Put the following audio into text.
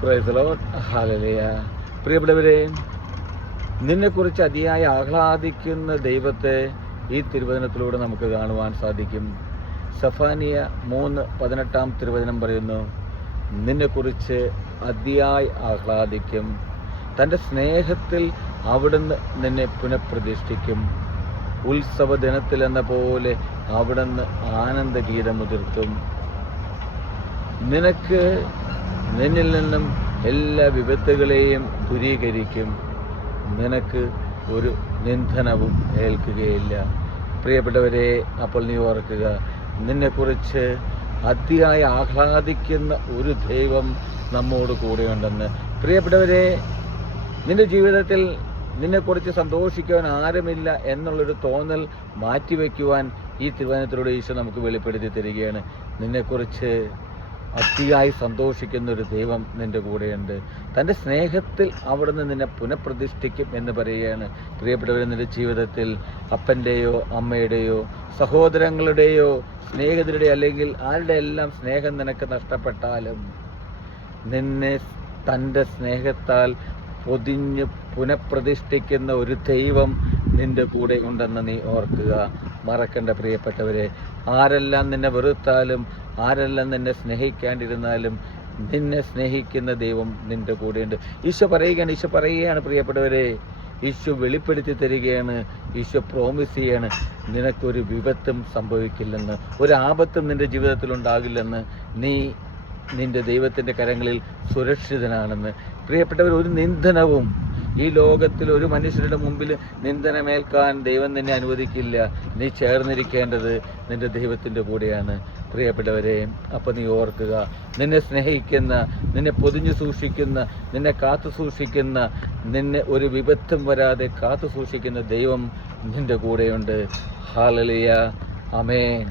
Praise the Lord. Hallelujah. പ്രിയപ്പെട്ടവരെ, നിന്നെക്കുറിച്ച് അതിയായി ആഹ്ലാദിക്കുന്ന ദൈവത്തെ ഈ തിരുവചനത്തിലൂടെ നമുക്ക് കാണുവാൻ സാധിക്കും. സഫാനിയ 3:18 തിരുവചനം പറയുന്നു, നിന്നെക്കുറിച്ച് അതിയായി ആഹ്ലാദിക്കും, തൻ്റെ സ്നേഹത്തിൽ അവിടുന്ന് നിന്നെ പുനഃപ്രതിഷ്ഠിക്കും, ഉത്സവ ദിനത്തിലെന്ന പോലെ അവിടുന്ന് ആനന്ദഗീതം മുതിർത്തും. നിനക്ക് നിന്നിൽ നിന്നും എല്ലാ വിപത്തുകളെയും ദൂരീകരിക്കും, നിനക്ക് ഒരു നിന്ദനവും ഏൽക്കുകയില്ല. പ്രിയപ്പെട്ടവരെ, അപ്പോൾ നീ ഓർക്കുക, നിന്നെക്കുറിച്ച് അതിയായി ആഹ്ലാദിക്കുന്ന ഒരു ദൈവം നമ്മോട് കൂടെയുണ്ടെന്ന്. പ്രിയപ്പെട്ടവരെ, നിന്റെ ജീവിതത്തിൽ നിന്നെക്കുറിച്ച് സന്തോഷിക്കുവാൻ ആരുമില്ല എന്നുള്ളൊരു തോന്നൽ മാറ്റിവെക്കുവാൻ ഈ തിരുവചനത്തിലൂടെ ഈശോ നമുക്ക് വെളിപ്പെടുത്തി തരികയാണ്. നിന്നെക്കുറിച്ച് അതിയായി സന്തോഷിക്കുന്ന ഒരു ദൈവം നിൻ്റെ കൂടെയുണ്ട്. തൻ്റെ സ്നേഹത്തിൽ അവിടുന്ന് നിന്നെ പുനഃപ്രതിഷ്ഠിക്കും എന്ന് പറയുകയാണ്. പ്രിയപ്പെട്ടവരെ, നിൻ്റെ ജീവിതത്തിൽ അപ്പൻ്റെയോ അമ്മയുടെയോ സഹോദരങ്ങളുടെയോ സ്നേഹിതരുടെ അല്ലെങ്കിൽ ആരുടെ എല്ലാം സ്നേഹം നിനക്ക് നഷ്ടപ്പെട്ടാലും നിന്നെ തൻ്റെ സ്നേഹത്താൽ പൊതിഞ്ഞ് പുനഃപ്രതിഷ്ഠിക്കുന്ന ഒരു ദൈവം നിൻ്റെ കൂടെ ഉണ്ടെന്ന് നീ ഓർക്കുക. മറക്കണ്ട പ്രിയപ്പെട്ടവരെ, ആരെല്ലാം നിന്നെ വെറുത്താലും ആരെല്ലാം നിന്നെ സ്നേഹിക്കാണ്ടിരുന്നാലും നിന്നെ സ്നേഹിക്കുന്ന ദൈവം നിൻ്റെ കൂടെയുണ്ട്. ഈശോ പറയുകയാണ് പ്രിയപ്പെട്ടവരെ, ഈശോ വെളിപ്പെടുത്തി തരികയാണ്, ഈശോ പ്രോമിസ് ചെയ്യാണ്, നിനക്കൊരു വിപത്തും സംഭവിക്കില്ലെന്ന്, ഒരു ആപത്തും നിൻ്റെ ജീവിതത്തിൽ ഉണ്ടാകില്ലെന്ന്, നീ നിൻ്റെ ദൈവത്തിൻ്റെ കരങ്ങളിൽ സുരക്ഷിതനാണെന്ന്. പ്രിയപ്പെട്ടവർ, ഒരു നിന്ദനവും ഈ ലോകത്തിൽ ഒരു മനുഷ്യരുടെ മുമ്പിൽ നിന്ദനമേൽക്കാൻ ദൈവം നിന്നെ അനുവദിക്കില്ല. നീ ചേർന്നിരിക്കേണ്ടത് നിൻ്റെ ദൈവത്തിൻ്റെ കൂടെയാണ്. പ്രിയപ്പെട്ടവരെ, അപ്പോൾ നീ ഓർക്കുക, നിന്നെ സ്നേഹിക്കുന്ന, നിന്നെ പൊതിഞ്ഞു സൂക്ഷിക്കുന്ന, നിന്നെ കാത്തു സൂക്ഷിക്കുന്ന, നിന്നെ ഒരു വിപത്തും വരാതെ കാത്തു സൂക്ഷിക്കുന്ന ദൈവം നിൻ്റെ കൂടെയുണ്ട്. ഹല്ലേലൂയ. ആമേൻ.